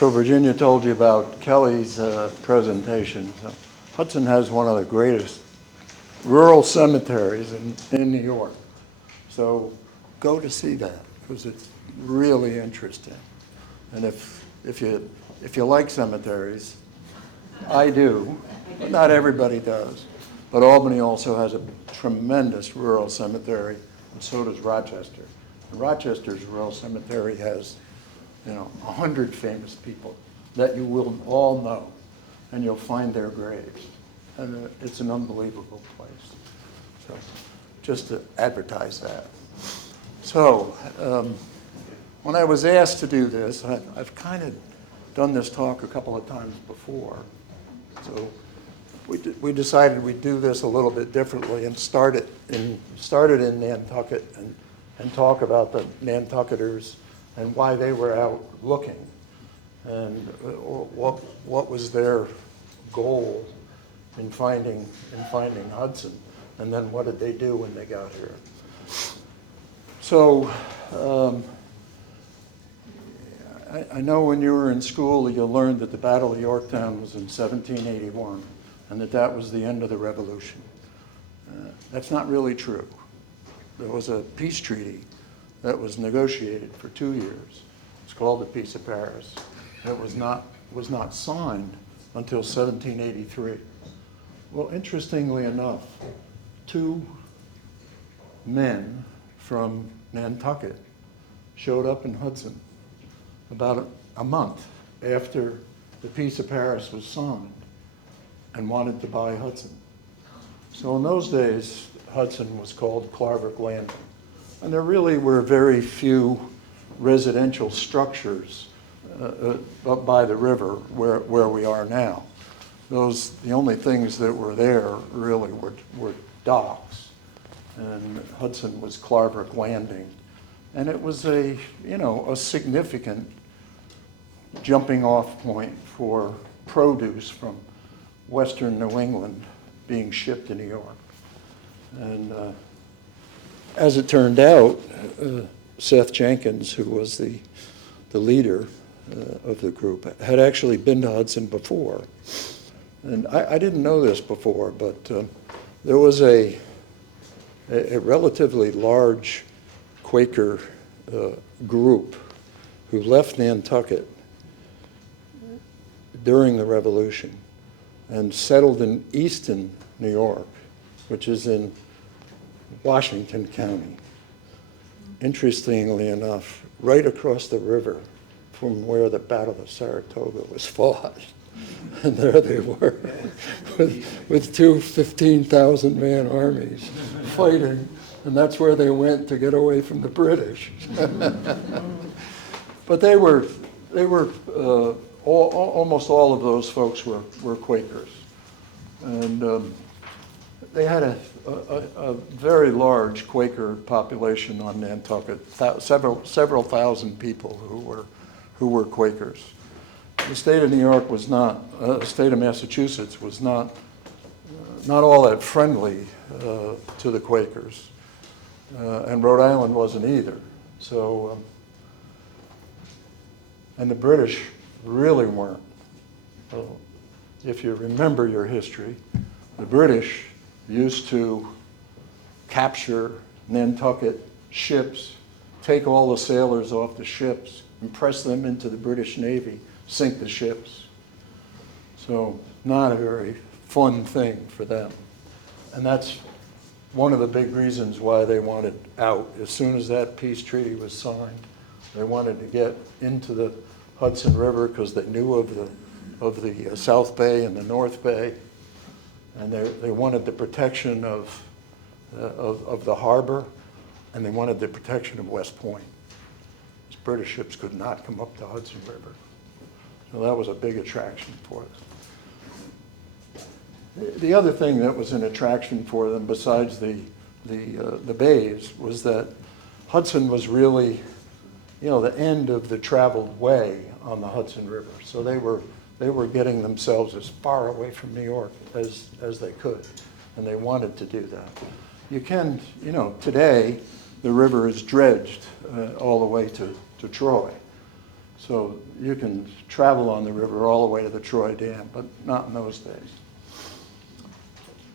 So Virginia told you about Kelly's presentation. So Hudson has one of the greatest rural cemeteries in New York. So go to see that because it's really interesting. And if you like cemeteries, I do, but not everybody does. But Albany also has a tremendous rural cemetery, and so does Rochester. And Rochester's rural cemetery has 100 famous people that you will all know, and you'll find their graves. And it's an unbelievable place. So just to advertise that. So when I was asked to do this, I've kind of done this talk a couple of times before. So we decided we'd do this a little bit differently and started in Nantucket and talk about the Nantucketers and why they were out looking and what was their goal in finding Hudson, and then what did they do when they got here. So I know when you were in school you learned that the Battle of Yorktown was in 1781 and that was the end of the Revolution. That's not really true. There was a peace treaty that was negotiated for 2 years. It's called the Peace of Paris. It was not signed until 1783. Well, interestingly enough, 2 men from Nantucket showed up in Hudson about a month after the Peace of Paris was signed and wanted to buy Hudson. So in those days, Hudson was called Claverack Landing. And there really were very few residential structures up by the river where we are now. The only things that were there really were docks. And Hudson was Claverack Landing. And it was a significant jumping off point for produce from western New England being shipped to New York. And as it turned out, Seth Jenkins, who was the leader of the group, had actually been to Hudson before. And I didn't know this before, but there was a relatively large Quaker group who left Nantucket during the Revolution and settled in eastern New York, which is in Washington County. Interestingly enough, right across the river from where the Battle of Saratoga was fought. And there they were with 2 15,000-man armies fighting, and that's where they went to get away from the British. But they were almost all of those folks were Quakers. And they had a very large Quaker population on Nantucket, several thousand people who were Quakers. The state of New York was not, the state of Massachusetts was not all that friendly to the Quakers, and Rhode Island wasn't either. So, and the British really weren't. If you remember your history, the British used to capture Nantucket ships, take all the sailors off the ships, and press them into the British Navy, sink the ships. So not a very fun thing for them. And that's one of the big reasons why they wanted out. As soon as that peace treaty was signed, they wanted to get into the Hudson River because they knew of the South Bay and the North Bay. And they wanted the protection of the harbor, and they wanted the protection of West Point. These British ships could not come up the Hudson River. So that was a big attraction for us. The other thing that was an attraction for them, besides the bays, was that Hudson was really, the end of the traveled way on the Hudson River. So they were getting themselves as far away from New York as they could, and they wanted to do that. You can, today the river is dredged all the way to Troy. So you can travel on the river all the way to the Troy Dam, but not in those days.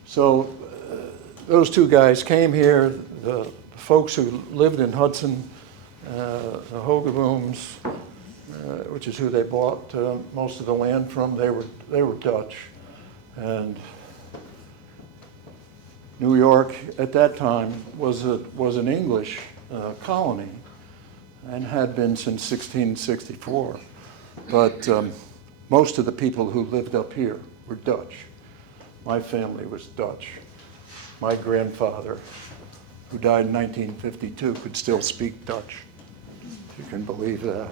So those two guys came here. The folks who lived in Hudson, the Hogerooms, which is who they bought most of the land from, they were Dutch. And New York at that time was an English colony and had been since 1664. But most of the people who lived up here were Dutch. My family was Dutch. My grandfather, who died in 1952, could still speak Dutch, if you can believe that.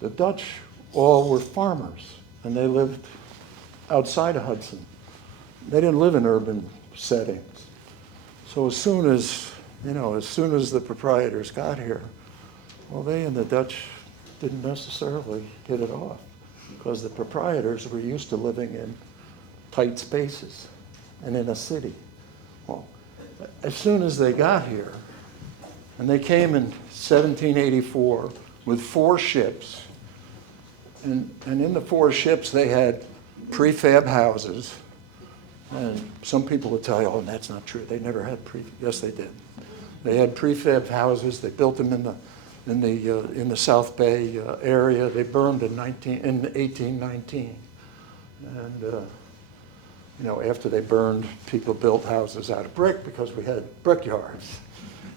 The Dutch all were farmers, and they lived outside of Hudson. They didn't live in urban settings. So as soon as the proprietors got here, well, they and the Dutch didn't necessarily hit it off, because the proprietors were used to living in tight spaces and in a city. Well, as soon as they got here, and they came in 1784 with 4 ships, and in the 4 ships they had prefab houses. And some people would tell you, oh, that's not true. They never had yes, they did. They had prefab houses. They built them in the South Bay area. They burned in 1819. And after they burned, people built houses out of brick because we had brickyards.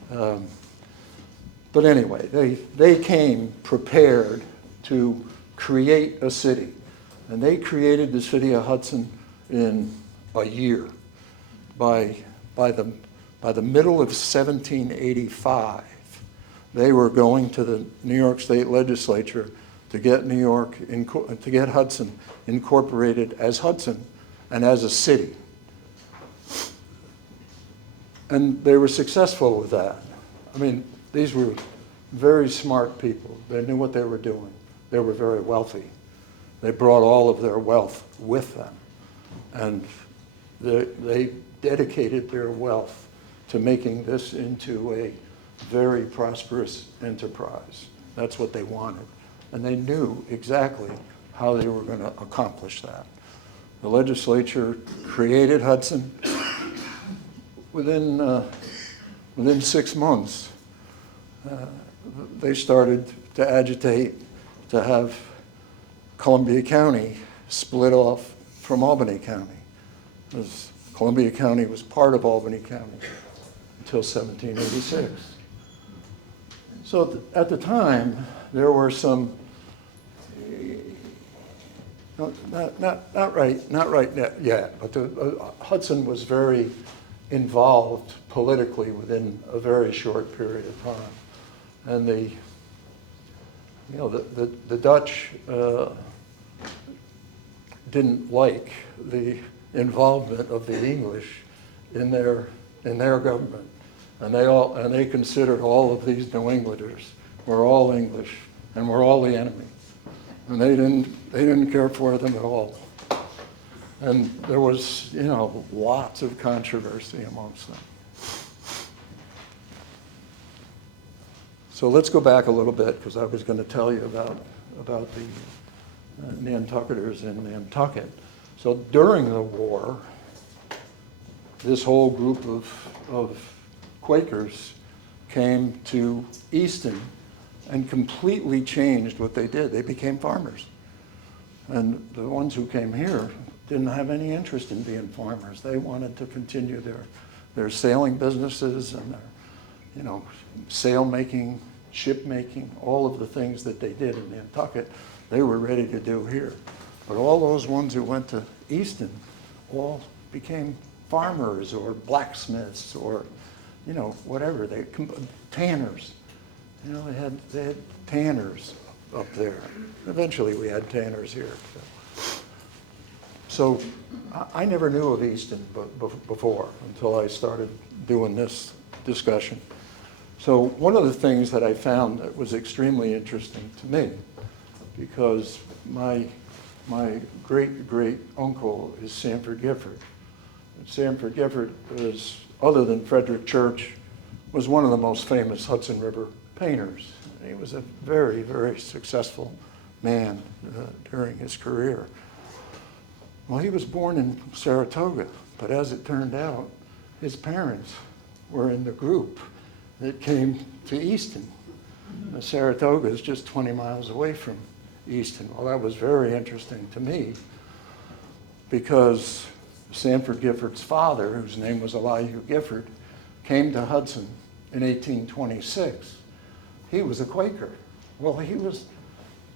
But anyway, they came prepared to create a city. And they created the city of Hudson in a year. By the middle of 1785, they were going to the New York State Legislature to get Hudson incorporated as Hudson and as a city. And they were successful with that. I mean, these were very smart people. They knew what they were doing. They were very wealthy. They brought all of their wealth with them. And they dedicated their wealth to making this into a very prosperous enterprise. That's what they wanted. And they knew exactly how they were going to accomplish that. The legislature created Hudson. Within 6 months, they started to agitate to have Columbia County split off from Albany County. Because Columbia County was part of Albany County until 1786. So at the time, there were some, not right yet, but Hudson was very involved politically within a very short period of time. And the Dutch didn't like the involvement of the English in their government, and they considered all of these New Englanders were all English and were all the enemy, and they didn't care for them at all. And there was lots of controversy amongst them. So let's go back a little bit, because I was going to tell you about the Nantucketers in Nantucket. So during the war, this whole group of Quakers came to Easton and completely changed what they did. They became farmers. And the ones who came here didn't have any interest in being farmers. They wanted to continue their sailing businesses and their sail making, ship making, all of the things that they did in Nantucket, they were ready to do here. But all those ones who went to Easton all became farmers or blacksmiths or, whatever. Tanners. They had tanners up there. Eventually we had tanners here. So I never knew of Easton before until I started doing this discussion. So one of the things that I found that was extremely interesting to me, because my great uncle is Sanford Gifford. And Sanford Gifford was, other than Frederick Church, was one of the most famous Hudson River painters. He was a very, very successful man during his career. Well, he was born in Saratoga, but as it turned out, his parents were in the group that came to Easton. Saratoga is just 20 miles away from Easton. Well, that was very interesting to me because Sanford Gifford's father, whose name was Elihu Gifford, came to Hudson in 1826. He was a Quaker. Well, he was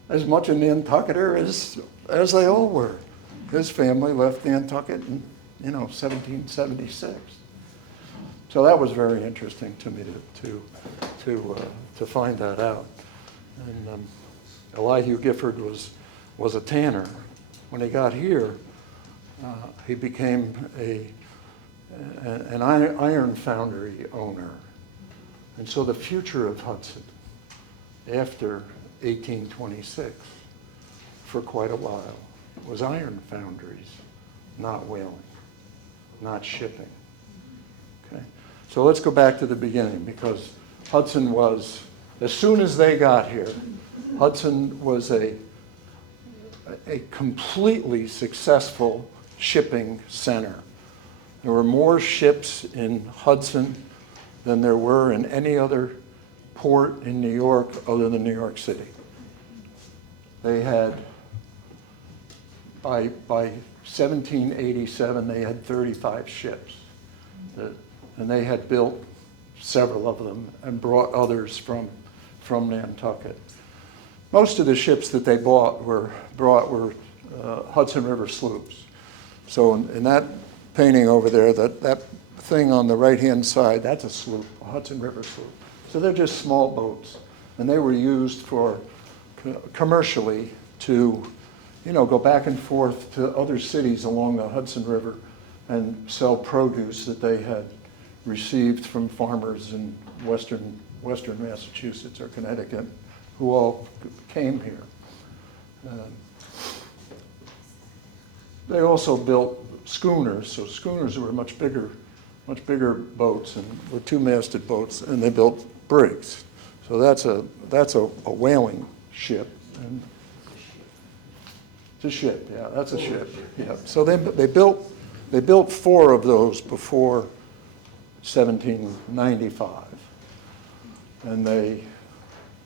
as much a Nantucketer as they all were. His family left Nantucket in 1776. So that was very interesting to me to find that out. And Elihu Gifford was a tanner. When he got here, he became an iron foundry owner. And so the future of Hudson after 1826 for quite a while was iron foundries, not whaling, not shipping. Okay? So let's go back to the beginning, because Hudson was, as soon as they got here, Hudson was a completely successful shipping center. There were more ships in Hudson than there were in any other port in New York other than New York City. They had, by 1787, they had 35 ships. And they had built several of them and brought others from Nantucket. Most of the ships that they brought were Hudson River sloops. So in that painting over there, that thing on the right-hand side, that's a sloop, a Hudson River sloop. So they're just small boats, and they were used for commercially to, go back and forth to other cities along the Hudson River and sell produce that they had received from farmers in western Massachusetts or Connecticut who all came here. They also built schooners, so schooners were much bigger boats and were two-masted boats, and they built brigs. So that's a whaling ship. And it's a ship, yeah, that's a ship. Yeah. So they built 4 of those before 1795, and they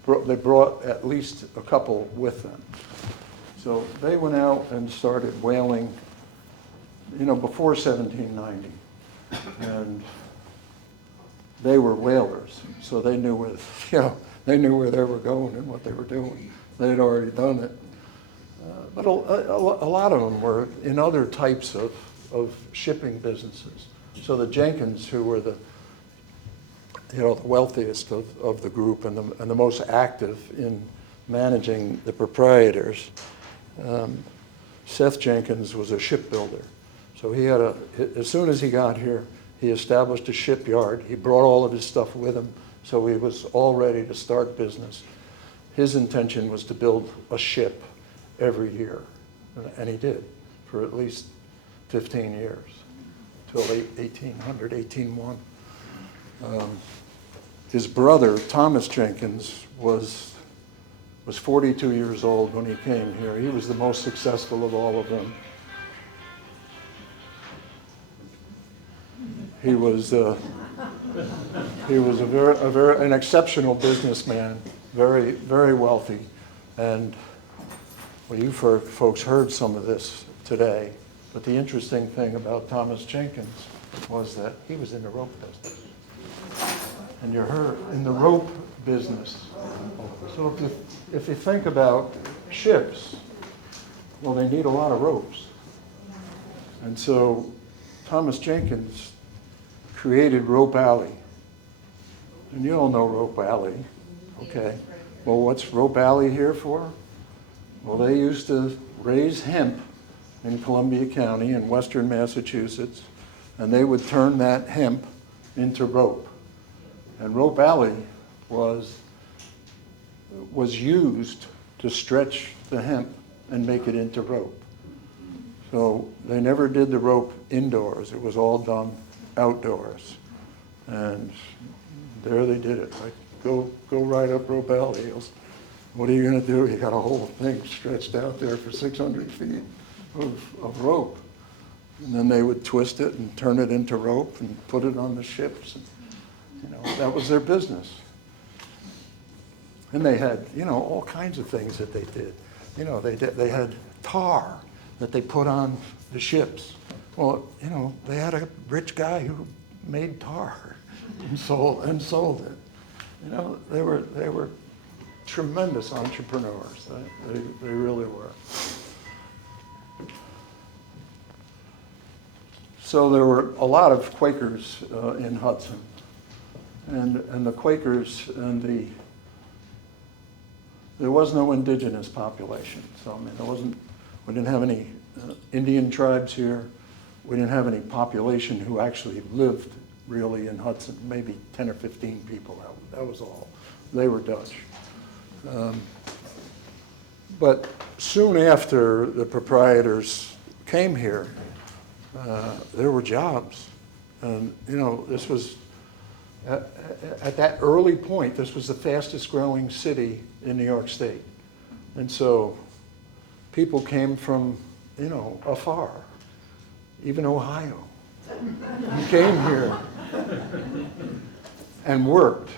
brought at least a couple with them. So they went out and started whaling, before 1790, and they were whalers, so they knew where they were going and what they were doing. They had already done it, but a lot of them were in other types of shipping businesses. So the Jenkins, who were the wealthiest of the group and the most active in managing the proprietors, Seth Jenkins was a shipbuilder. So he had as soon as he got here, he established a shipyard. He brought all of his stuff with him, so he was all ready to start business. His intention was to build a ship every year, and he did for at least 15 years, till 1800, 1801. His brother, Thomas Jenkins, was 42 years old when he came here. He was the most successful of all of them. He was an exceptional businessman, very, very wealthy, and you folks heard some of this today. But the interesting thing about Thomas Jenkins was that he was in the rope business, and you're in the rope business. So if you think about ships, well, they need a lot of ropes, and so Thomas Jenkins created Rope Alley. And you all know Rope Alley, okay? Well, what's Rope Alley here for? Well, they used to raise hemp in Columbia County in western Massachusetts, and they would turn that hemp into rope. And Rope Alley was used to stretch the hemp and make it into rope. So they never did the rope indoors. It was all done outdoors. And there they did it. Like, go ride up Robel Hills. What are you going to do? You got a whole thing stretched out there for 600 feet of rope. And then they would twist it and turn it into rope and put it on the ships. And, that was their business. And they had, all kinds of things that they did. They had tar that they put on the ships. Well, they had a rich guy who made tar and sold it. They were tremendous entrepreneurs. They really were. So there were a lot of Quakers in Hudson, and the Quakers there was no indigenous population. So we didn't have any Indian tribes here. We didn't have any population who actually lived really in Hudson. Maybe 10 or 15 people. That was all. They were Dutch. But soon after the proprietors came here, there were jobs. And, this was, at that early point, this was the fastest growing city in New York State. And so people came from, afar, even Ohio, and came here and worked.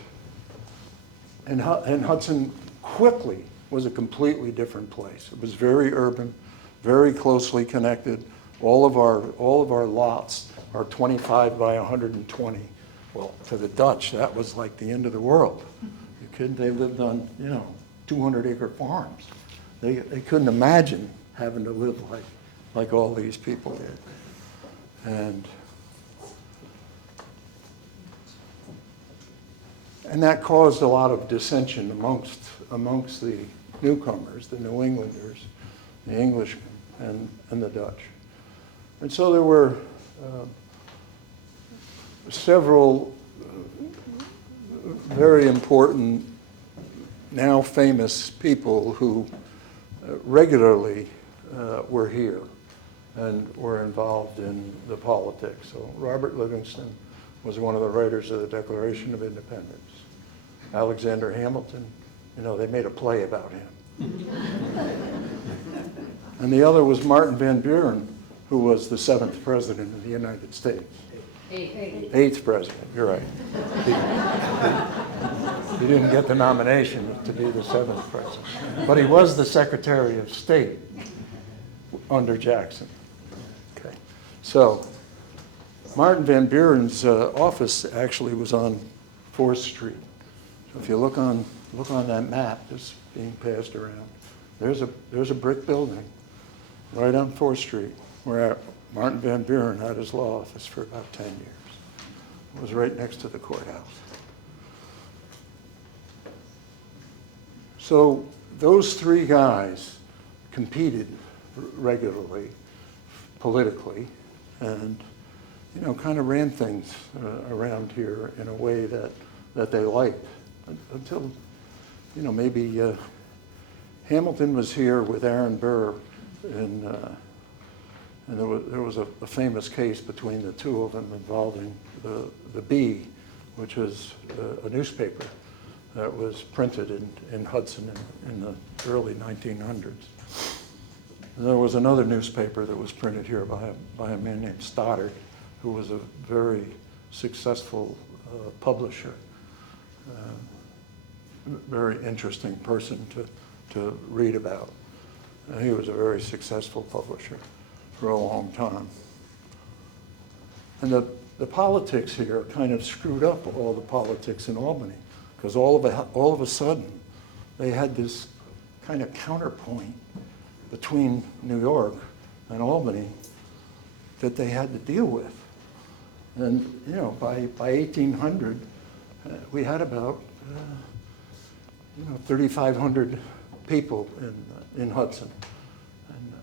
And Hudson quickly was a completely different place. It was very urban, very closely connected. All of our lots are 25 by 120. Well, to the Dutch, that was like the end of the world. You couldn't. They lived on 200-acre farms. They couldn't imagine having to live like all these people did. And that caused a lot of dissension amongst the newcomers, the New Englanders, the Englishmen, and the Dutch. And so there were several very important, now famous people who regularly were here and were involved in the politics. So Robert Livingston was one of the writers of the Declaration of Independence. Alexander Hamilton, they made a play about him. And the other was Martin Van Buren, who was the 7th president of the United States. Eighth president, you're right. He didn't get the nomination to be the 7th president. But he was the Secretary of State under Jackson. Okay. So Martin Van Buren's office actually was on 4th Street. So if you look on that map that's being passed around, there's a brick building right on 4th Street where Martin Van Buren had his law office for about 10 years. It was right next to the courthouse. So those three guys competed regularly, politically, and kind of ran things around here in a way that they liked until maybe Hamilton was here with Aaron Burr, and there was a famous case between the two of them involving the Bee, which was a newspaper that was printed in Hudson in the early 1900s. And there was another newspaper that was printed here by a man named Stoddard, who was a very successful publisher, very interesting person to read about. He was a very successful publisher for a long time. And the politics here kind of screwed up all the politics in Albany, because all of a sudden they had this kind of counterpoint between New York and Albany that they had to deal with. And by 1800, we had about 3,500 people in Hudson. And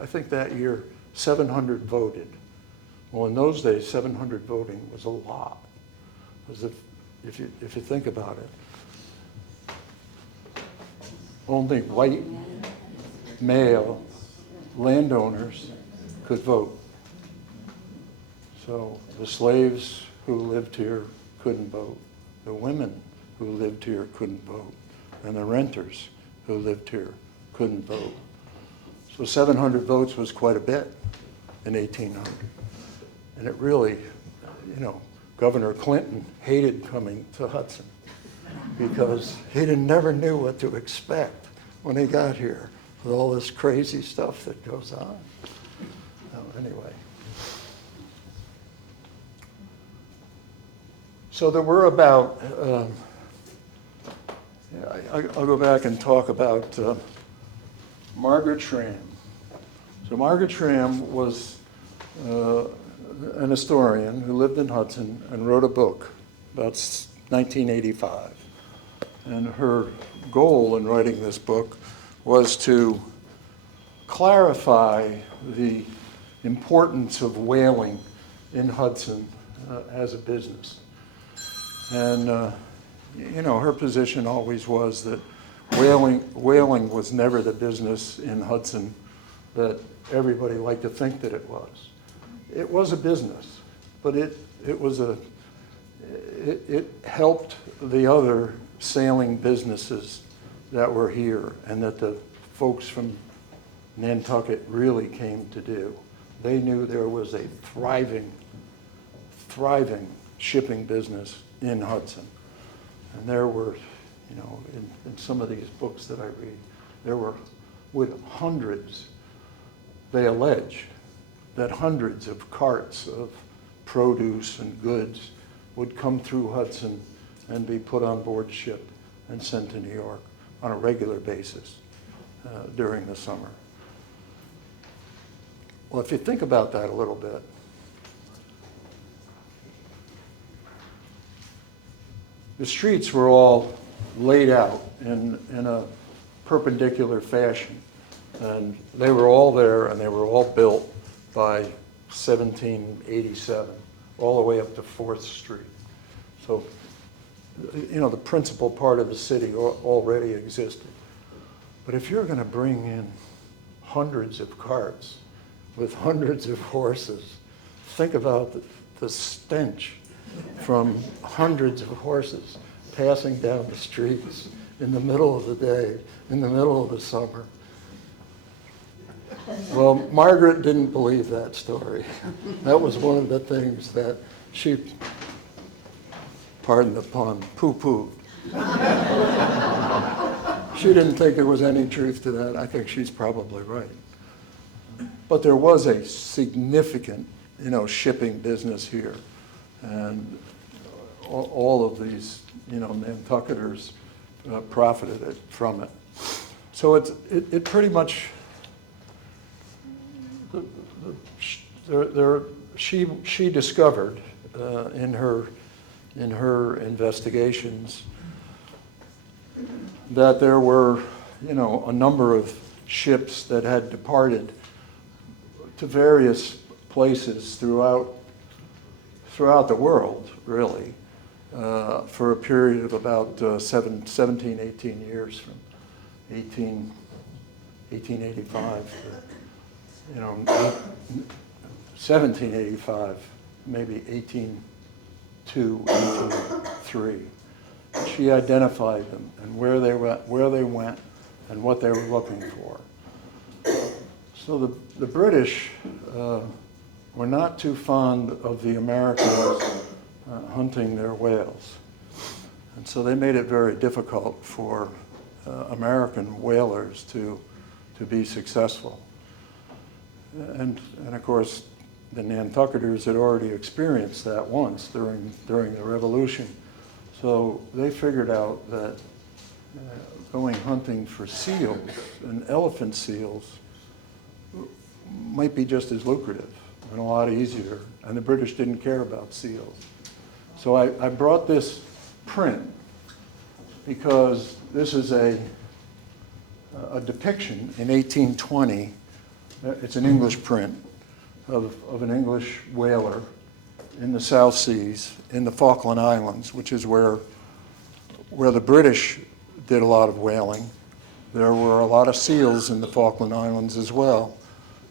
I think that year 700 voted. Well, in those days, 700 voting was a lot. Because if you think about it, only white male landowners could vote. So the slaves who lived here couldn't vote. The women who lived here couldn't vote. And the renters who lived here couldn't vote. So 700 votes was quite a bit in 1800. And it really, Governor Clinton hated coming to Hudson because he never knew what to expect when he got here with all this crazy stuff that goes on. Anyway. So there were about, I'll go back and talk about Margaret Schramm. So Margaret Schramm was an historian who lived in Hudson and wrote a book about 1985. And her goal in writing this book was to clarify the importance of whaling in Hudson as a business. And her position always was that whaling was never the business in Hudson that everybody liked to think that it was. It was a business, but it helped the other sailing businesses that were here and that the folks from Nantucket really came to do. They knew there was a thriving shipping business in Hudson. And there were, in some of these books that I read, there were hundreds, they allege that hundreds of carts of produce and goods would come through Hudson and be put on board ship and sent to New York on a regular basis during the summer. Well, if you think about that a little bit, the streets were all laid out in a perpendicular fashion. And they were all there, and they were all built by 1787, all the way up to 4th Street. So, the principal part of the city already existed. But if you're going to bring in hundreds of carts with hundreds of horses, think about the stench from hundreds of horses passing down the streets in the middle of the day, in the middle of the summer. Well, Margaret didn't believe that story. That was one of the things that she, pardon the pun, poo-pooed. She didn't think there was any truth to that. I think she's probably right. But there was a significant, shipping business here. And all of these, Nantucketers profited from it. So it pretty much, she discovered in her investigations that there were, a number of ships that had departed to various places throughout the world, really, for a period of about 17, 18 years, from 1885 to, 1785, maybe 1802, 1803. She identified them and where they went, and what they were looking for. So the British were not too fond of the Americans hunting their whales. And so they made it very difficult for American whalers to be successful. And of course, the Nantucketers had already experienced that once during the Revolution. So they figured out that going hunting for seals and elephant seals might be just as lucrative and a lot easier, and the British didn't care about seals. So I brought this print because this is a depiction in 1820. It's an English print of an English whaler in the South Seas, in the Falkland Islands, which is where the British did a lot of whaling. There were a lot of seals in the Falkland Islands as well,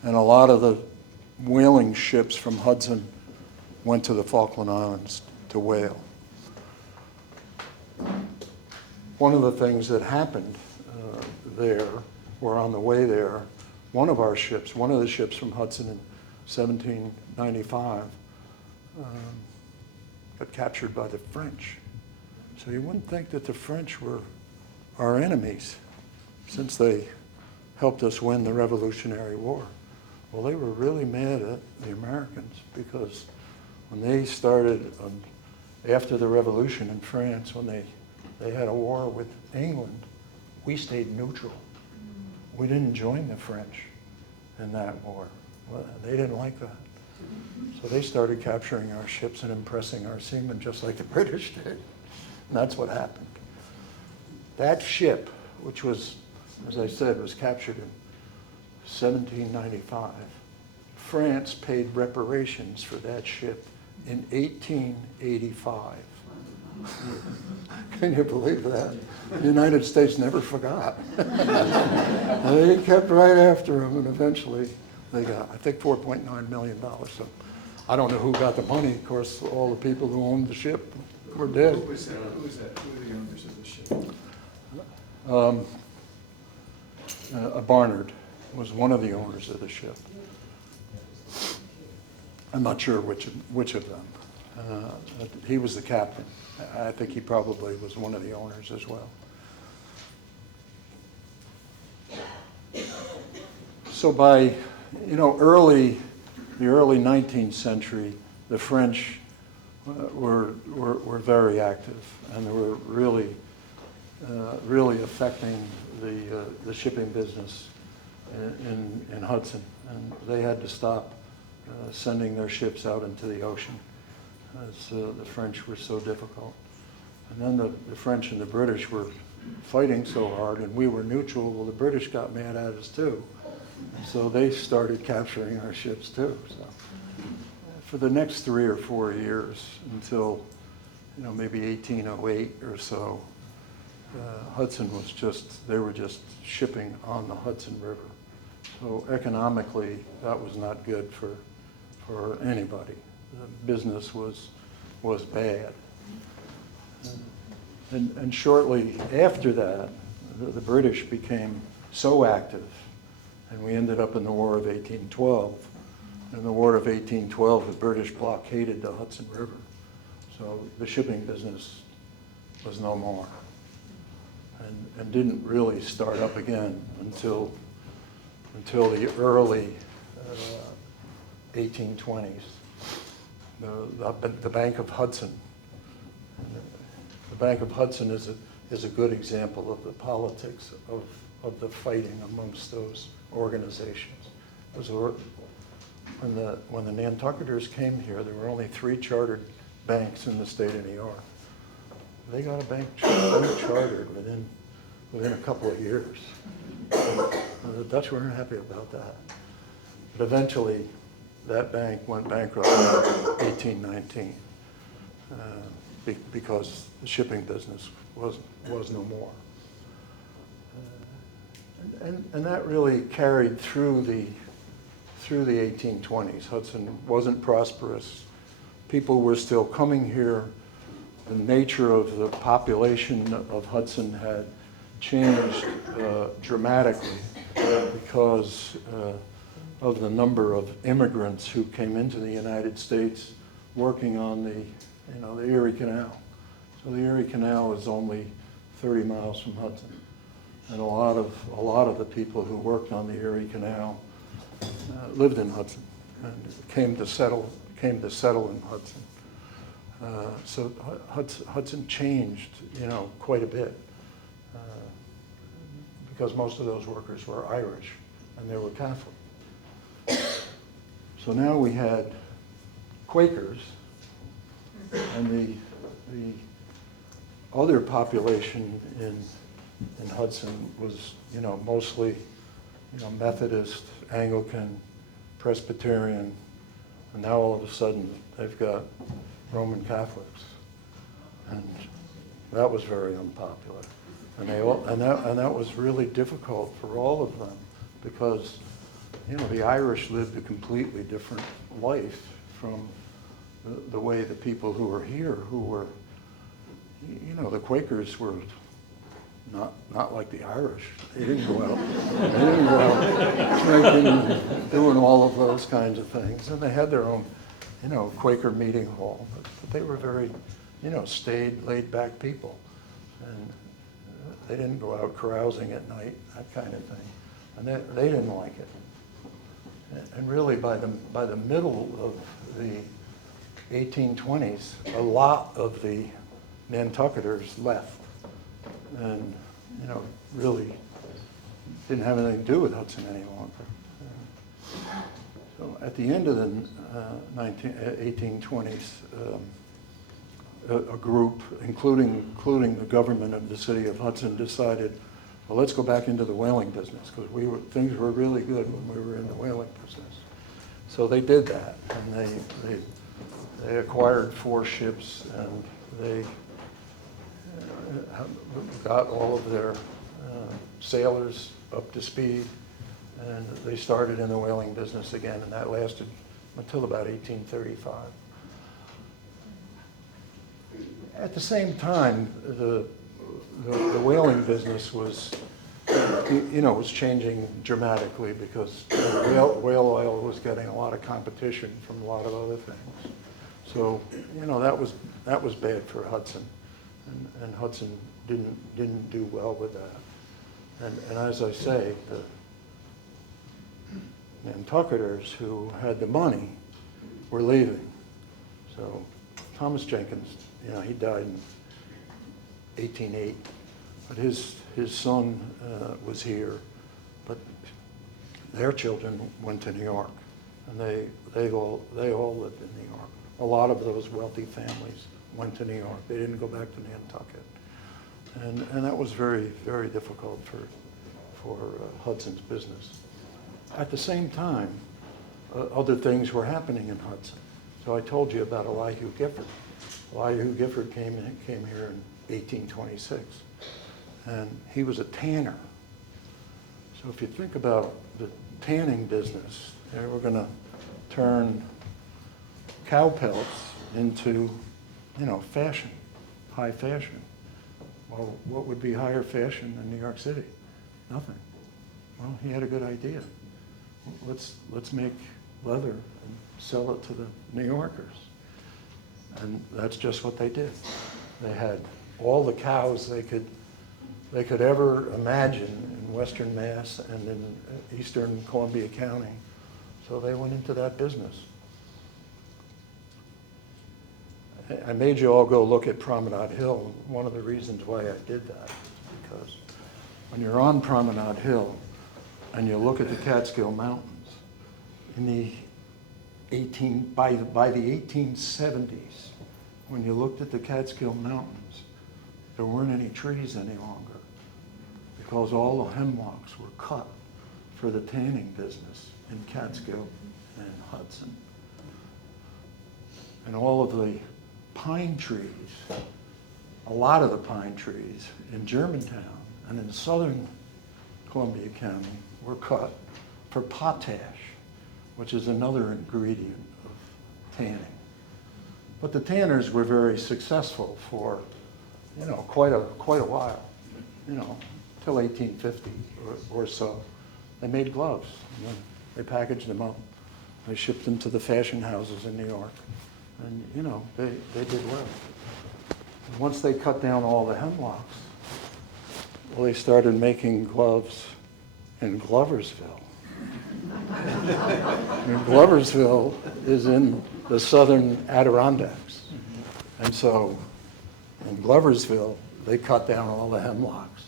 and a lot of the whaling ships from Hudson went to the Falkland Islands to whale. One of the things that happened there, or on the way there, one of the ships from Hudson in 1795 got captured by the French. So you wouldn't think that the French were our enemies, since they helped us win the Revolutionary War. Well, they were really mad at the Americans, because when they started, after the Revolution in France, when they had a war with England, we stayed neutral. We didn't join the French in that war. Well, they didn't like that. So they started capturing our ships and impressing our seamen just like the British did. And that's what happened. That ship, which was, as I said, was captured in 1795, France paid reparations for that ship in 1885. Can you believe that? The United States never forgot. They kept right after them, and eventually they got, I think, $4.9 million. So I don't know who got the money. Of course, all the people who owned the ship were dead. Who was that? Who was that? Who were the owners of the ship? Barnard was one of the owners of the ship. I'm not sure which of them. He was the captain. I think he probably was one of the owners as well. So by the early 19th century, the French were very active, and they were really affecting the shipping business in Hudson, and they had to stop sending their ships out into the ocean, as the French were so difficult. And then the French and the British were fighting so hard, and we were neutral. Well, the British got mad at us too, and so they started capturing our ships too. So for the next 3 or 4 years, until maybe 1808 or so, Hudson was they were just shipping on the Hudson River. So economically, that was not good for anybody. The business was bad. And shortly after that, the British became so active, and we ended up in the War of 1812. In the War of 1812, the British blockaded the Hudson River. So the shipping business was no more, and didn't really start up again until the early 1820s. The Bank of Hudson. The Bank of Hudson is a good example of the politics of the fighting amongst those organizations. When the Nantucketers came here, there were only 3 chartered banks in the state of New York. They got a bank chartered within a couple of years. The Dutch weren't happy about that. But eventually, that bank went bankrupt in 1819 because the shipping business was no more. And that really carried through the 1820s. Hudson wasn't prosperous. People were still coming here. The nature of the population of Hudson had changed dramatically because of the number of immigrants who came into the United States working on the Erie Canal. So the Erie Canal is only 30 miles from Hudson, and a lot of the people who worked on the Erie Canal lived in Hudson and came to settle in Hudson. So Hudson changed, quite a bit, because most of those workers were Irish and they were Catholic. So now we had Quakers, and the other population in Hudson was, mostly, Methodist, Anglican, Presbyterian, and now all of a sudden they've got Roman Catholics, and that was very unpopular, and that was really difficult for all of them, because the Irish lived a completely different life from the way the people who were here, who were, the Quakers were not like the Irish. They didn't go out drinking and doing all of those kinds of things. And they had their own, Quaker meeting hall. But they were very, staid, laid-back people. And they didn't go out carousing at night, that kind of thing. And they didn't like it. And really, by the middle of the 1820s, a lot of the Nantucketers left, and really didn't have anything to do with Hudson any longer. So at the end of the 1820s, a group, including the government of the city of Hudson, decided, well, let's go back into the whaling business, because things were really good when we were in the whaling business. So they did that, and they acquired 4 ships, and they got all of their sailors up to speed, and they started in the whaling business again, and that lasted until about 1835. At the same time, the whaling business was, was changing dramatically, because whale oil was getting a lot of competition from a lot of other things. So, that was bad for Hudson, and Hudson didn't do well with that. And as I say, the Nantucketers who had the money were leaving. So Thomas Jenkins, he died in 1808, but his son was here, but their children went to New York, and they all lived in New York. A lot of those wealthy families went to New York. They didn't go back to Nantucket, and that was very, very difficult for Hudson's business. At the same time, other things were happening in Hudson. So I told you about Elihu Gifford. Elihu Gifford came here in 1826, and he was a tanner. So if you think about the tanning business, they were going to turn cow pelts into, fashion, high fashion. Well, what would be higher fashion than New York City? Nothing. Well, he had a good idea. Let's make leather and sell it to the New Yorkers. And that's just what they did. They had all the cows they could ever imagine in Western Mass and in Eastern Columbia County. So they went into that business. I made you all go look at Promenade Hill. One of the reasons why I did that is because when you're on Promenade Hill and you look at the Catskill Mountains, by the 1870s, when you looked at the Catskill Mountains, there weren't any trees any longer, because all the hemlocks were cut for the tanning business in Catskill and Hudson. And all of the pine trees, a lot of the pine trees in Germantown and in southern Columbia County were cut for potash, which is another ingredient of tanning. But the tanners were very successful for, quite a while, till 1850 or so. They made gloves. They packaged them up. They shipped them to the fashion houses in New York. And, they did well. And once they cut down all the hemlocks, well, they started making gloves in Gloversville. And Gloversville is in the southern Adirondacks. And so in Gloversville, they cut down all the hemlocks.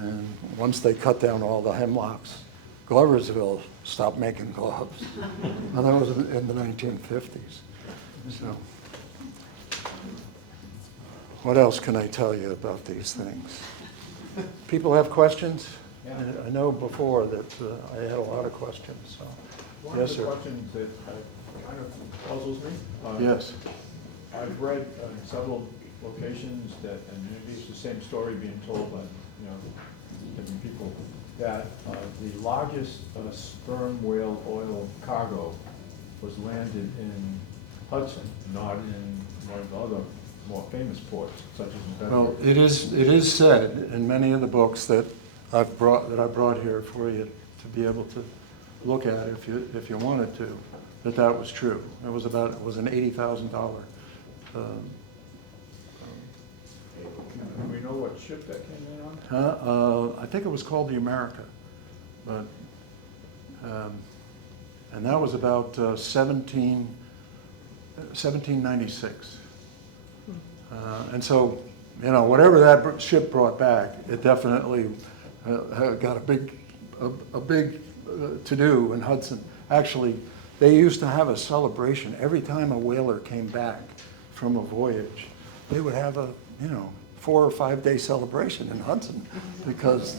And once they cut down all the hemlocks, Gloversville stopped making gloves. And that was in the 1950s. So what else can I tell you about these things? People have questions? Yeah. I know before that I had a lot of questions. So. One Yes, of the sir. questions that kind of puzzles me. Yes. I've read several locations and it's the same story being told by different people, that the largest sperm whale oil cargo was landed in Hudson, not in one of the other more famous ports, such as in Bedford. Well, it is said in many of the books that I brought here for you to be able to look at if you wanted to, that was true. It was an $80,000. Do we know what ship that came in on? I think it was called the America, but and that was about 1796. And so, whatever that ship brought back, it definitely got a big to-do in Hudson. Actually, they used to have a celebration every time a whaler came back from a voyage. They would have a 4 or 5 day celebration in Hudson because,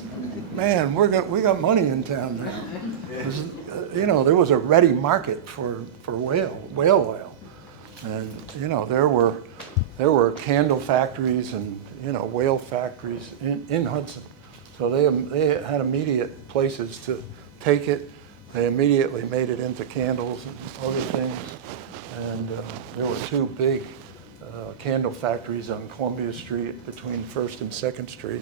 man, we got money in town now. There was a ready market for whale oil, and there were candle factories and whale factories in Hudson. So they had immediate places to take it. They immediately made it into candles and other things, and there were 2 big candle factories on Columbia Street between 1st and 2nd Street.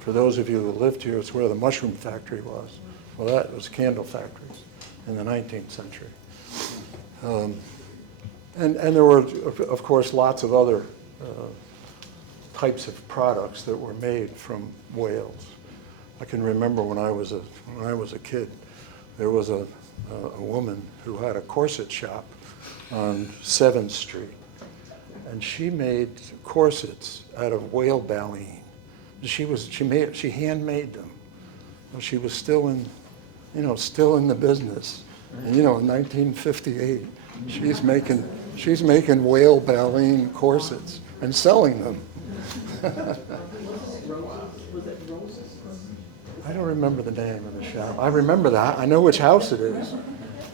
For those of you who lived here, it's where the mushroom factory was. Well, that was candle factories in the 19th century. And there were, of course, lots of other types of products that were made from whales. I can remember when I was a kid, there was a woman who had a corset shop on 7th Street. And she made corsets out of whale baleen. She handmade them. She was still in the business. And in 1958, she's making whale baleen corsets and selling them. I don't remember the name of the shop. I remember that. I know which house it is.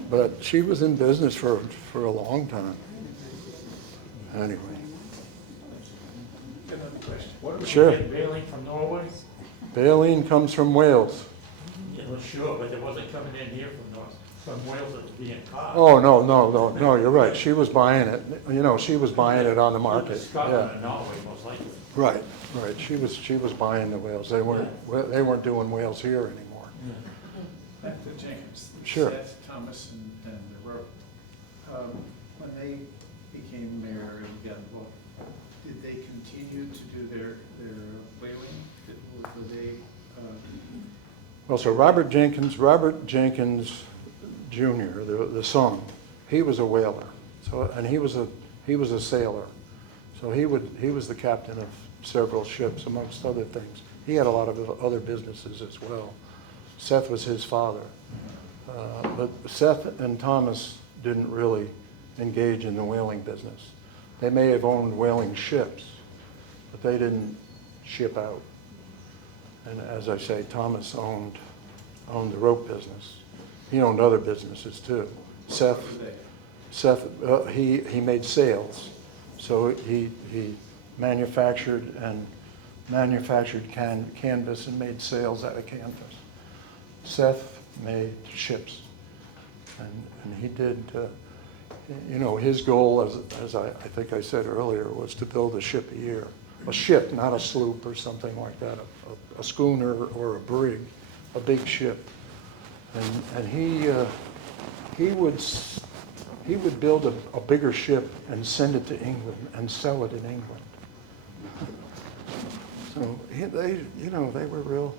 But she was in business for a long time. Anyway. Sure. Baleen from Norway? Baleen comes from Wales. Yeah, well, sure, but it wasn't coming in here from Wales that was being caught. Oh, no, you're right. She was buying it. She was buying it on the market. Scotland Yeah. and Norway, most likely. Right. She was buying the whales. They weren't doing whales here anymore. Back to Jenkins. Sure. Seth, Thomas, and Rope. When they became mayor and got involved, did they continue to do their whaling? Were they? Well, so Robert Jenkins Jr., the son, he was a whaler. So, and he was a sailor. So he was the captain of several ships, amongst other things. He had a lot of other businesses as well. Seth was his father. But Seth and Thomas didn't really engage in the whaling business. They may have owned whaling ships, but they didn't ship out. And as I say, Thomas owned the rope business. He owned other businesses too. Seth, he made sails. So he manufactured canvas and made sails out of canvas. Seth made ships, and he did. His goal, as I think I said earlier, was to build a ship a year. A ship, not a sloop or something like that. A schooner or a brig, a big ship. And he would build a bigger ship and send it to England and sell it in England. So they were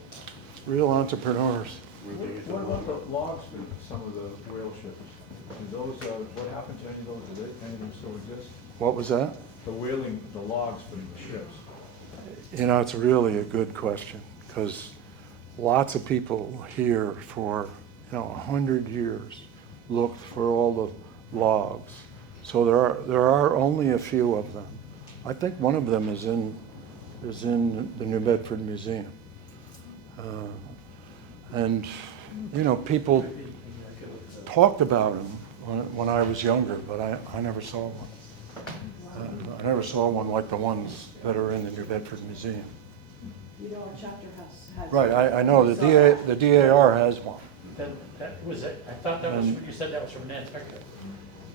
real entrepreneurs. What about the logs for some of the whale ships? Those, what happened to any of those? Do any of them still exist? What was that? The logs for the ships. It's really a good question, because lots of people here for 100 years looked for all the logs. So there are only a few of them. I think one of them is in the New Bedford Museum. And people talked about them when I was younger, but I never saw one. I never saw one like the ones that are in the New Bedford Museum. Our chapter has. Right, I know the DAR has one. That was it. I thought that was what you said. That was from Nantucket.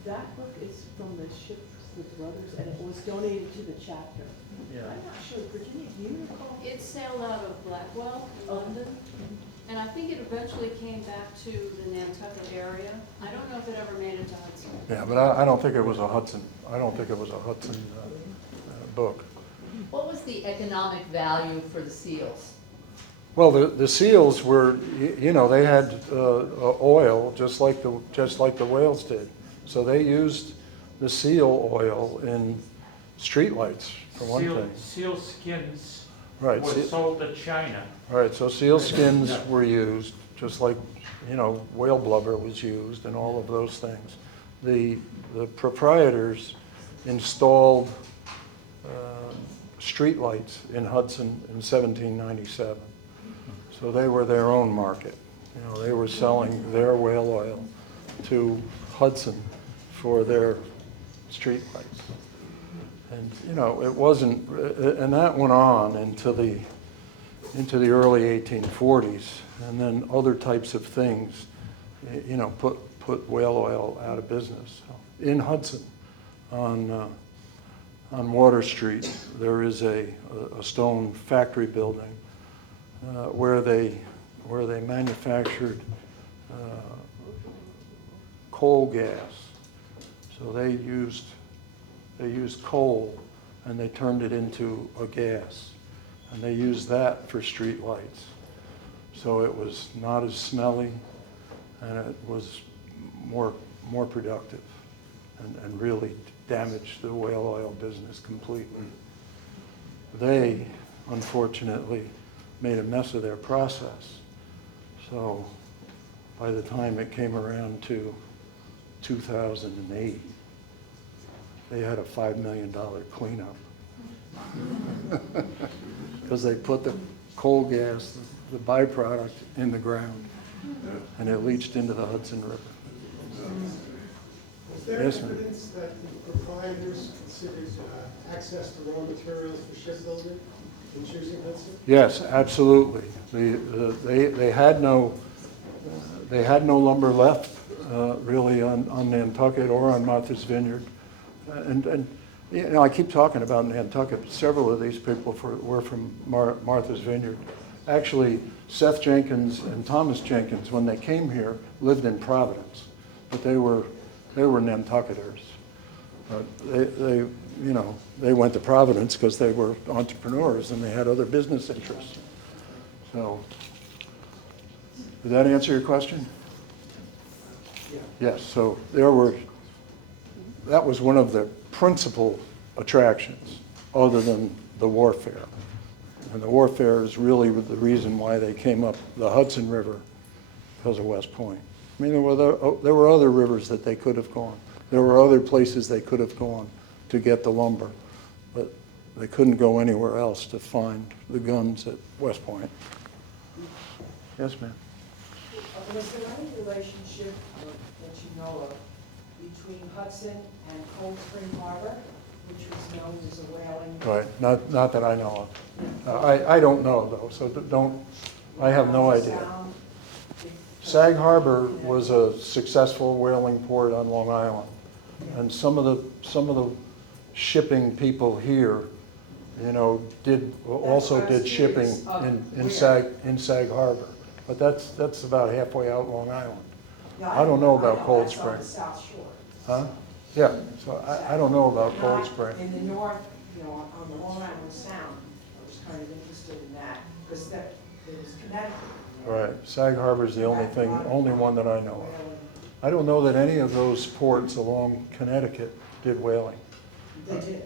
That book is from the Ships with Brothers, and it was donated to the chapter. Yeah. I'm not sure, Virginia, do you recall? It sailed out of Blackwell in London, and I think it eventually came back to the Nantucket area. I don't know if it ever made it to Hudson. Yeah, but I don't think it was a Hudson, I don't think it was a Hudson book. What was the economic value for the seals? Well, the seals were, you know, they had oil just like the whales did. So they used the seal oil in streetlights, for one thing. Seal skins Right. were sold to China. Right, so seal skins were used, just like, you know, whale blubber was used and all of those things. The proprietors installed streetlights in Hudson in 1797. So they were their own market. You know, they were selling their whale oil to Hudson for their streetlights. And, you know, it wasn't, and that went on into the early 1840s, and then other types of things, you know, put whale oil out of business. In Hudson, on Water Street, there is a stone factory building where they manufactured coal gas. So they used coal and they turned it into a gas, and they used that for street lights. So it was not as smelly, and it was more productive, and really damaged the whale oil business completely. They, unfortunately, made a mess of their process. So by the time it came around to 2008, they had a $5 million cleanup. Because they put the coal gas, the byproduct, in the ground, and it leached into the Hudson River. Is there Yes, ma'am. evidence that the proprietors considered access to raw materials for shipbuilding in choosing Hudson? Yes, absolutely. They had no lumber left really on Nantucket or on Martha's Vineyard, and you know, I keep talking about Nantucket, but several of these people were from Martha's Vineyard. Actually, Seth Jenkins and Thomas Jenkins, when they came here, lived in Providence, but they were Nantucketers. They went to Providence because they were entrepreneurs and they had other business interests. So, did that answer your question? Yeah. Yes. So that was one of the principal attractions, other than the warfare. And the warfare is really the reason why they came up the Hudson River, because of West Point. I mean, there were other rivers that they could have gone. There were other places they could have gone to get the lumber, but they couldn't go anywhere else to find the guns at West Point. Yes, ma'am. Was there any relationship that you know of between Hudson and Cold Spring Harbor, which was known as a whaling? Right, not that I know of. I don't know though, so I have no idea. Sag Harbor was a successful whaling port on Long Island, and some of the shipping people here, you know, also did shipping in Sag Harbor, but that's about halfway out Long Island. I don't know about Cold Spring. That's on the South Shore. Huh? Yeah, so I don't know about Cold Spring. In the north, you know, on the Long Island Sound, I was kind of interested in that, because there was Connecticut. Right, Sag Harbor's the only one that I know of. I don't know that any of those ports along Connecticut did whaling. They did.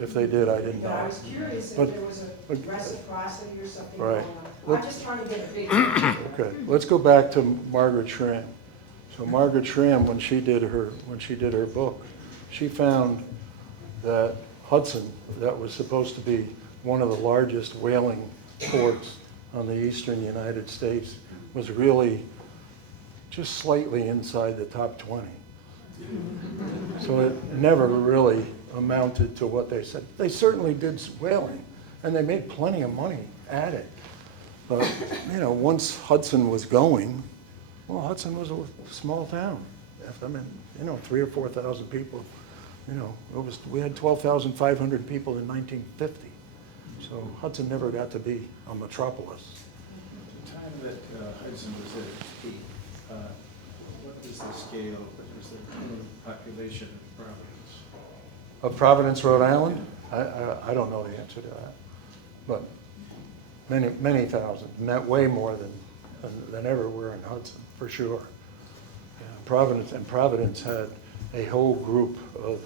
If they did, I didn't Yeah, I know. was curious if But- there was a reciprocity or something Right. going on. I'm just trying to get a big picture. Okay, let's go back to Margaret Schramm. So Margaret Schramm, when she did her book, she found that Hudson, that was supposed to be one of the largest whaling ports on the eastern United States, was really just slightly inside the top 20. So it never really amounted to what they said. They certainly did whaling, and they made plenty of money at it. But, you know, once Hudson was going, well, Hudson was a small town. staff. I mean, 3,000 or 4,000 people. We had 12,500 people in 1950. So Hudson never got to be a metropolis. At the time that Hudson was at its peak, what was the scale, what was the total population of Providence? Of Providence, Rhode Island? I don't know the answer to that. But many thousands, way more than ever were in Hudson, for sure. Yeah, Providence had a whole group of,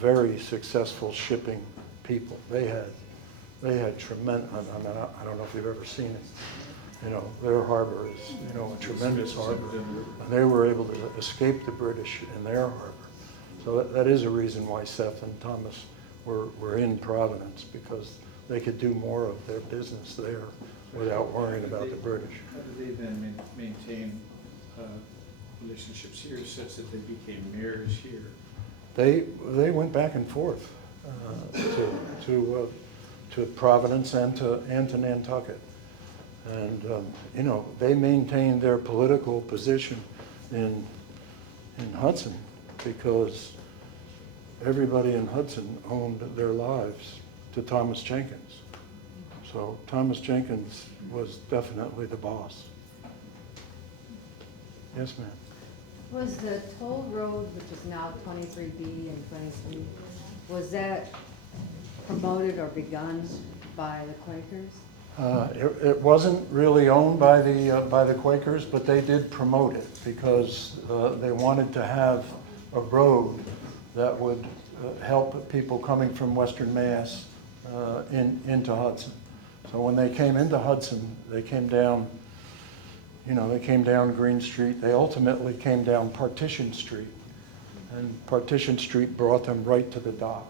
very successful shipping people. They had tremendous, I don't know if you've ever seen it. Their harbor is, a tremendous harbor. And they were able to escape the British in their harbor. So that is a reason why Seth and Thomas were in Providence, because they could do more of their business there without worrying about the British. How did they then maintain relationships here such that they became mayors here? They went back and forth to Providence and to Nantucket. And, they maintained their political position in Hudson because everybody in Hudson owned their lives to Thomas Jenkins. So Thomas Jenkins was definitely the boss. Yes, ma'am. Was the toll road, which is now 23B and 23, was that promoted or begun by the Quakers? It wasn't really owned by the Quakers, but they did promote it because they wanted to have a road that would help people coming from Western Mass into Hudson. So when they came into Hudson, they came down, they came down Green Street. They ultimately came down Partition Street, and Partition Street brought them right to the dock.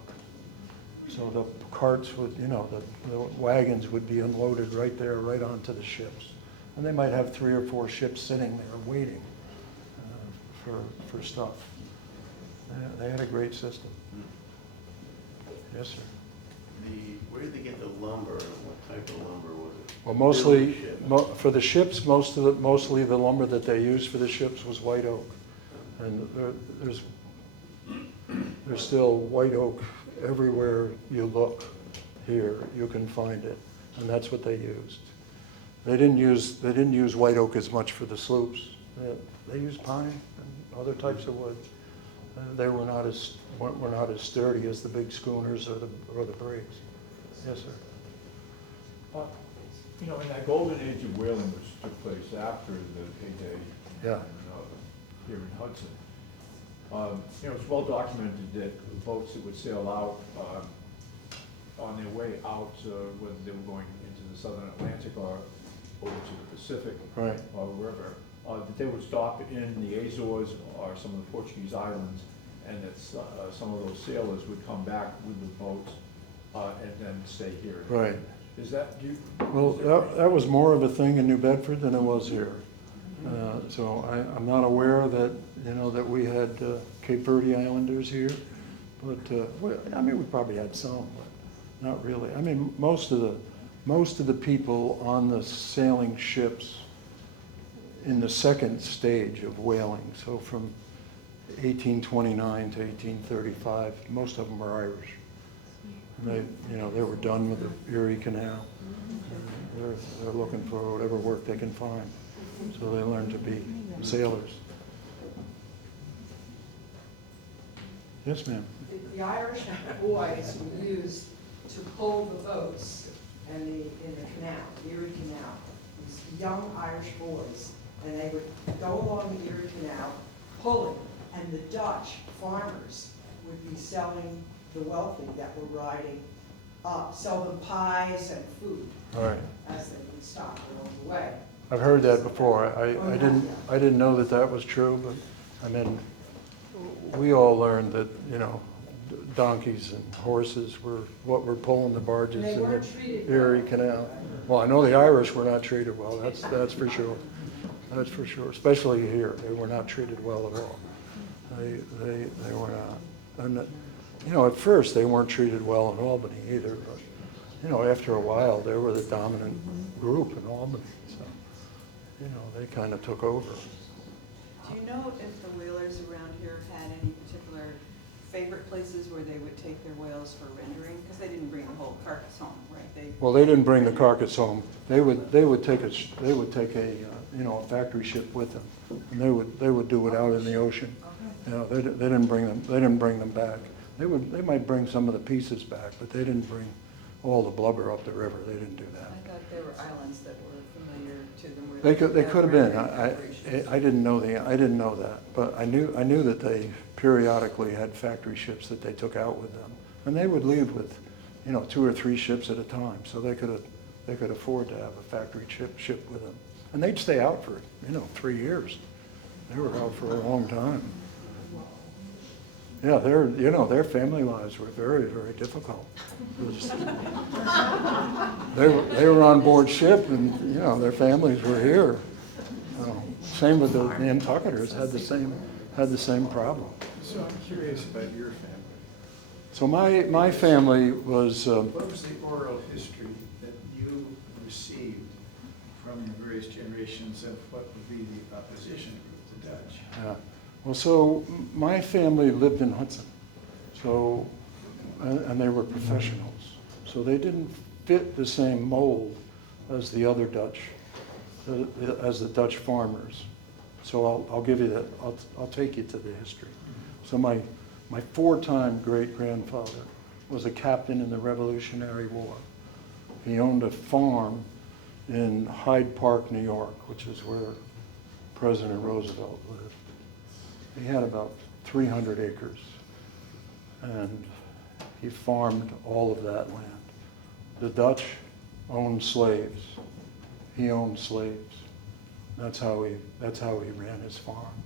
So the carts would, the wagons would be unloaded right there, right onto the ships. And they might have 3 or 4 ships sitting there waiting for stuff. They had a great system. Yes, sir. Where did they get the lumber, and what type of lumber was it? Well, mostly, for the ships, mostly the lumber that they used for the ships was white oak. And there's still white oak everywhere you look here, you can find it. And that's what they used. They didn't use white oak as much for the sloops. They used pine and other types of wood. They were not as sturdy as the big schooners or the brigs. Yes, sir. In that golden age of whaling, which took place after the heyday Yeah. here in Hudson, it's well documented that the boats that would sail out on their way out, whether they were going into the southern Atlantic or over to the Pacific, Right. or wherever, that they would stop in the Azores or some of the Portuguese islands, and that some of those sailors would come back with the boats and then stay here. Right. Is that, Well, that was more of a thing in New Bedford than it was here. So I'm not aware that, that we had Cape Verde Islanders here, but, we probably had some, but not really. I mean, most of the people on the sailing ships in the second stage of whaling, so from 1829 to 1835, most of them were Irish. And they were done with the Erie Canal. They're looking for whatever work they can find. So they learned to be sailors. Yes, ma'am. The Irish boys were used to pull the boats in the canal, the Erie Canal. These young Irish boys, and they would go along the Erie Canal pulling, and the Dutch farmers would be selling the wealthy that were riding up, sell them pies and food All right. as they would stop along the way. I've heard that before. I didn't know that was true, but I mean, we all learned that, donkeys and horses were what were pulling the barges They in weren't the treated Erie well. Canal. Well, I know the Irish were not treated well. That's for sure. That's for sure. Especially here, they were not treated well at all. They were not. And, at first they weren't treated well in Albany either. But, after a while, they were the dominant group in Albany. So, they kind of took over. Do you know if the whalers around here had any particular favorite places where they would take their whales for rendering? Because they didn't bring the whole carcass home, right? Well, they didn't bring the carcass home. They would take a a factory ship with them, and they would do it out in the ocean. You know, they didn't bring them back. They might bring some of the pieces back, but they didn't bring all the blubber up the river. They didn't do that. I thought there were islands that were familiar to them. Where They could have been. rendering I didn't know that, but I knew that they periodically had factory ships that they took out with them, and they would leave with 2 or 3 ships at a time, so they could afford to have a factory ship with them, and they'd stay out for 3 years. They were out for a long time. Yeah, their family lives were very, very difficult. They were on board ship, and their families were here. Same with the Nantucketers had the same problem. So I'm curious about your family. So my family was. What was the oral history that you received from the various generations of what would be the opposition group, the Dutch? Well, so my family lived in Hudson, and they were professionals, so they didn't fit the same mold as the other Dutch, as the Dutch farmers. So I'll give you that. I'll take you to the history. So my 4-time great-grandfather was a captain in the Revolutionary War. He owned a farm in Hyde Park, New York, which is where President Roosevelt lived. He had about 300 acres, and he farmed all of that land. The Dutch owned slaves. He owned slaves. That's how he ran his farm.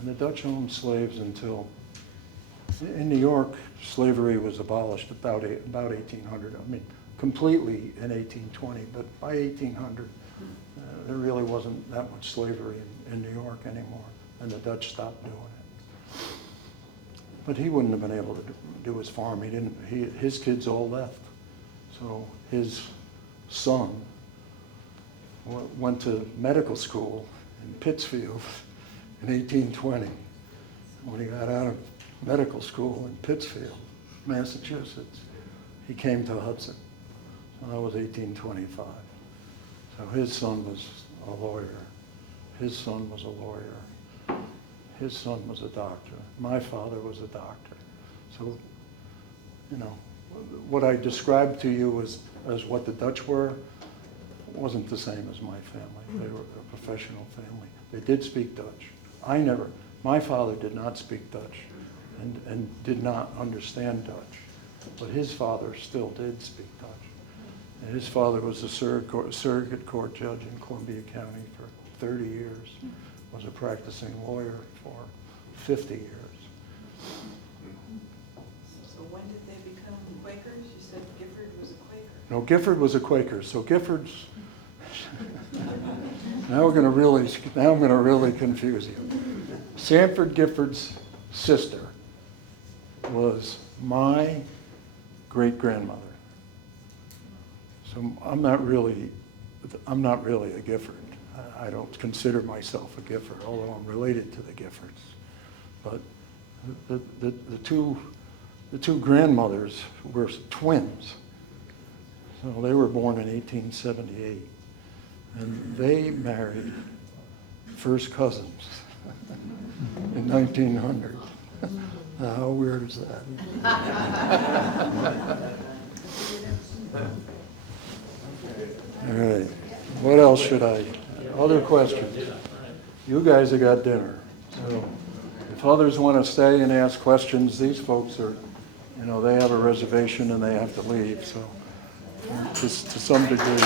And the Dutch owned slaves until, in New York, slavery was abolished about 1800. I mean, completely in 1820, but by 1800, there really wasn't that much slavery in New York anymore, and the Dutch stopped doing it. But he wouldn't have been able to do his farm. His kids all left. So his son went to medical school in Pittsfield in 1820. When he got out of medical school in Pittsfield, Massachusetts, he came to Hudson. So that was 1825. So his son was a lawyer. His son was a lawyer. His son was a doctor. My father was a doctor. So, what I described to you as what the Dutch were wasn't the same as my family. They were a professional family. They did speak Dutch. My father did not speak Dutch and did not understand Dutch, but his father still did speak Dutch. And his father was a surrogate court judge in Columbia County for 30 years, was a practicing lawyer for 50 years. So when did they become Quakers? You said Gifford was a Quaker. No, Gifford was a Quaker. So Gifford's. Now I'm going to really confuse you. Sanford Gifford's sister was my great-grandmother. So I'm not really a Gifford. I don't consider myself a Gifford, although I'm related to the Giffords. But the two grandmothers were twins. So they were born in 1878, and they married first cousins in 1900. How weird is that? All right. What else should I? Other questions? You guys have got dinner. So if others want to stay and ask questions, these folks are, they have a reservation and they have to leave. So to some degree.